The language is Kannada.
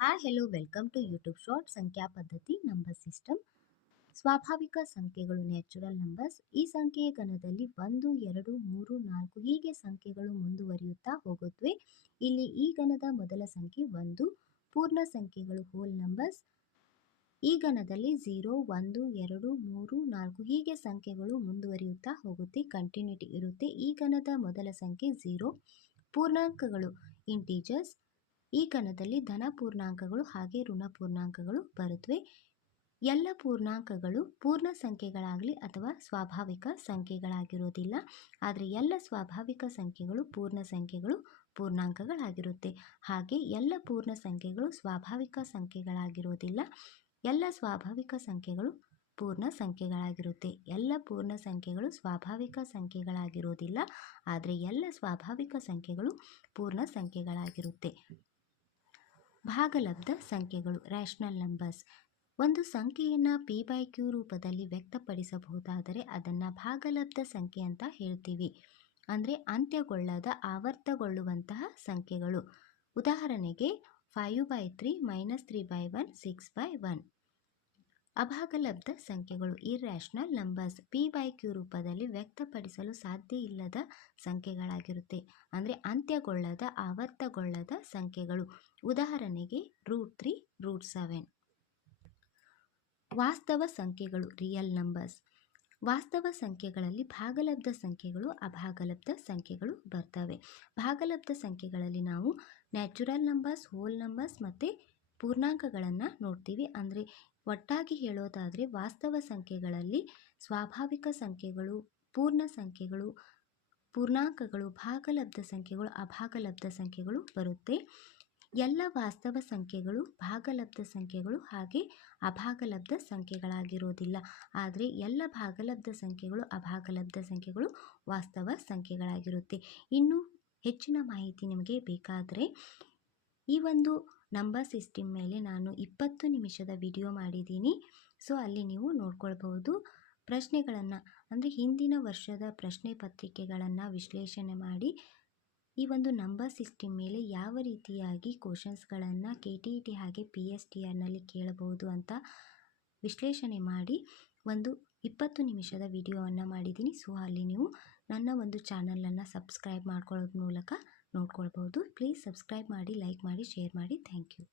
Hi hello welcome to YouTube short ಸಂಖ್ಯಾ ಪದ್ಧತಿ ನಂಬರ್ ಸಿಸ್ಟಮ್. ಸ್ವಾಭಾವಿಕ ಸಂಖ್ಯೆಗಳು ನ್ಯಾಚುರಲ್ ನಂಬರ್ಸ್. ಈ ಸಂಖ್ಯೆಯ ಗಣದಲ್ಲಿ 1 2 3 4 ಹೀಗೆ ಸಂಖ್ಯೆಗಳು ಮುಂದುವರಿಯುತ್ತಾ ಹೋಗುತ್ತವೆ. ಇಲ್ಲಿ ಈ ಗಣದ ಮೊದಲ ಸಂಖ್ಯೆ 1. ಪೂರ್ಣ ಸಂಖ್ಯೆಗಳು ಹೋಲ್ ನಂಬರ್ಸ್. ಈ ಗಣದಲ್ಲಿ 0 1 2 3 4 ಹೀಗೆ ಸಂಖ್ಯೆಗಳು ಮುಂದುವರಿಯುತ್ತಾ ಹೋಗುತ್ತೆ, ಕಂಟಿನ್ಯೂಟಿ ಇರುತ್ತೆ. ಈ ಗಣದ ಮೊದಲ ಸಂಖ್ಯೆ 0. ಪೂರ್ಣಾಂಕಗಳು ಇಂಟೀಜರ್ಸ್. ಈ ಗಣದಲ್ಲಿ ಧನ ಪೂರ್ಣಾಂಕಗಳು ಹಾಗೆ ಋಣ ಪೂರ್ಣಾಂಕಗಳು ಬರುತ್ತವೆ. ಎಲ್ಲ ಪೂರ್ಣಾಂಕಗಳು ಪೂರ್ಣ ಸಂಖ್ಯೆಗಳಾಗಲಿ ಅಥವಾ ಸ್ವಾಭಾವಿಕ ಸಂಖ್ಯೆಗಳಾಗಿರೋದಿಲ್ಲ. ಆದರೆ ಎಲ್ಲ ಸ್ವಾಭಾವಿಕ ಸಂಖ್ಯೆಗಳು ಪೂರ್ಣ ಸಂಖ್ಯೆಗಳು, ಪೂರ್ಣಾಂಕಗಳಾಗಿರುತ್ತೆ. ಹಾಗೆ ಎಲ್ಲ ಪೂರ್ಣ ಸಂಖ್ಯೆಗಳು ಸ್ವಾಭಾವಿಕ ಸಂಖ್ಯೆಗಳಾಗಿರೋದಿಲ್ಲ. ಎಲ್ಲ ಸ್ವಾಭಾವಿಕ ಸಂಖ್ಯೆಗಳು ಪೂರ್ಣ ಸಂಖ್ಯೆಗಳಾಗಿರುತ್ತೆ. ಎಲ್ಲ ಪೂರ್ಣ ಸಂಖ್ಯೆಗಳು ಸ್ವಾಭಾವಿಕ ಸಂಖ್ಯೆಗಳಾಗಿರೋದಿಲ್ಲ. ಆದರೆ ಎಲ್ಲ ಸ್ವಾಭಾವಿಕ ಸಂಖ್ಯೆಗಳು ಪೂರ್ಣ ಸಂಖ್ಯೆಗಳಾಗಿರುತ್ತೆ. ಭಾಗಲಬ್ಧ ಸಂಖ್ಯೆಗಳು ರ್ಯಾಷನಲ್ ನಂಬರ್ಸ್. ಒಂದು ಸಂಖ್ಯೆಯನ್ನು p/q ರೂಪದಲ್ಲಿ ವ್ಯಕ್ತಪಡಿಸಬಹುದಾದರೆ ಅದನ್ನು ಭಾಗಲಬ್ಧ ಸಂಖ್ಯೆ ಅಂತ ಹೇಳ್ತೀವಿ. ಅಂದರೆ ಅಂತ್ಯಗೊಳ್ಳದ ಆವರ್ತಗೊಳ್ಳುವಂತಹ ಸಂಖ್ಯೆಗಳು. ಉದಾಹರಣೆಗೆ 5/3 -3/1 6/1. ಅಭಾಗಲಬ್ಧ ಸಂಖ್ಯೆಗಳು ಇರ್ರ್ಯಾಷನಲ್ ನಂಬರ್ಸ್. p/q ರೂಪದಲ್ಲಿ ವ್ಯಕ್ತಪಡಿಸಲು ಸಾಧ್ಯ ಇಲ್ಲದ ಸಂಖ್ಯೆಗಳಾಗಿರುತ್ತೆ. ಅಂದರೆ ಅಂತ್ಯಗೊಳ್ಳದ ಆವರ್ತಗೊಳ್ಳದ ಸಂಖ್ಯೆಗಳು. ಉದಾಹರಣೆಗೆ √3 √7. ವಾಸ್ತವ ಸಂಖ್ಯೆಗಳು ರಿಯಲ್ ನಂಬರ್ಸ್. ವಾಸ್ತವ ಸಂಖ್ಯೆಗಳಲ್ಲಿ ಭಾಗಲಬ್ಧ ಸಂಖ್ಯೆಗಳು ಅಭಾಗಲಬ್ಧ ಸಂಖ್ಯೆಗಳು ಬರ್ತವೆ. ಭಾಗಲಬ್ಧ ಸಂಖ್ಯೆಗಳಲ್ಲಿ ನಾವು ನ್ಯಾಚುರಲ್ ನಂಬರ್ಸ್, ಹೋಲ್ ನಂಬರ್ಸ್ ಮತ್ತು ಪೂರ್ಣಾಂಕಗಳನ್ನು ನೋಡ್ತೀವಿ. ಅಂದರೆ ಒಟ್ಟಾಗಿ ಹೇಳೋದಾದರೆ ವಾಸ್ತವ ಸಂಖ್ಯೆಗಳಲ್ಲಿ ಸ್ವಾಭಾವಿಕ ಸಂಖ್ಯೆಗಳು, ಪೂರ್ಣ ಸಂಖ್ಯೆಗಳು, ಪೂರ್ಣಾಂಕಗಳು, ಭಾಗಲಬ್ಧ ಸಂಖ್ಯೆಗಳು, ಅಭಾಗಲಬ್ಧ ಸಂಖ್ಯೆಗಳು ಬರುತ್ತೆ. ಎಲ್ಲ ವಾಸ್ತವ ಸಂಖ್ಯೆಗಳು ಭಾಗಲಬ್ಧ ಸಂಖ್ಯೆಗಳು ಹಾಗೆ ಅಭಾಗಲಬ್ಧ ಸಂಖ್ಯೆಗಳಾಗಿರೋದಿಲ್ಲ. ಆದರೆ ಎಲ್ಲ ಭಾಗಲಬ್ಧ ಸಂಖ್ಯೆಗಳು, ಅಭಾಗಲಬ್ಧ ಸಂಖ್ಯೆಗಳು ವಾಸ್ತವ ಸಂಖ್ಯೆಗಳಾಗಿರುತ್ತೆ. ಇನ್ನು ಹೆಚ್ಚಿನ ಮಾಹಿತಿ ನಿಮಗೆ ಬೇಕಾದರೆ ಈ ಒಂದು ನಂಬರ್ ಸಿಸ್ಟಮ್ ಮೇಲೆ ನಾನು 20 ನಿಮಿಷದ ವಿಡಿಯೋ ಮಾಡಿದ್ದೀನಿ. ಸೊ ಅಲ್ಲಿ ನೀವು ನೋಡ್ಕೊಳ್ಬಹುದು. ಪ್ರಶ್ನೆಗಳನ್ನು ಅಂದರೆ ಹಿಂದಿನ ವರ್ಷದ ಪ್ರಶ್ನೆ ಪತ್ರಿಕೆಗಳನ್ನು ವಿಶ್ಲೇಷಣೆ ಮಾಡಿ ಈ ಒಂದು ನಂಬರ್ ಸಿಸ್ಟಮ್ ಮೇಲೆ ಯಾವ ರೀತಿಯಾಗಿ ಕ್ವಶನ್ಸ್ಗಳನ್ನು KTET ಹಾಗೆ PSTRನಲ್ಲಿ ಕೇಳಬಹುದು ಅಂತ ವಿಶ್ಲೇಷಣೆ ಮಾಡಿ ಒಂದು 20 ನಿಮಿಷದ ವಿಡಿಯೋವನ್ನು ಮಾಡಿದ್ದೀನಿ. ಸೊ ಅಲ್ಲಿ ನೀವು ನನ್ನ ಒಂದು ಚಾನಲನ್ನು ಸಬ್ಸ್ಕ್ರೈಬ್ ಮಾಡ್ಕೊಳ್ಳೋದ್ರ ಮೂಲಕ ನೋಡ್ಕೊಳ್ಬಹುದು. ಪ್ಲೀಸ್ ಸಬ್ಸ್ಕ್ರೈಬ್ ಮಾಡಿ, ಲೈಕ್ ಮಾಡಿ, ಶೇರ್ ಮಾಡಿ. Thank you.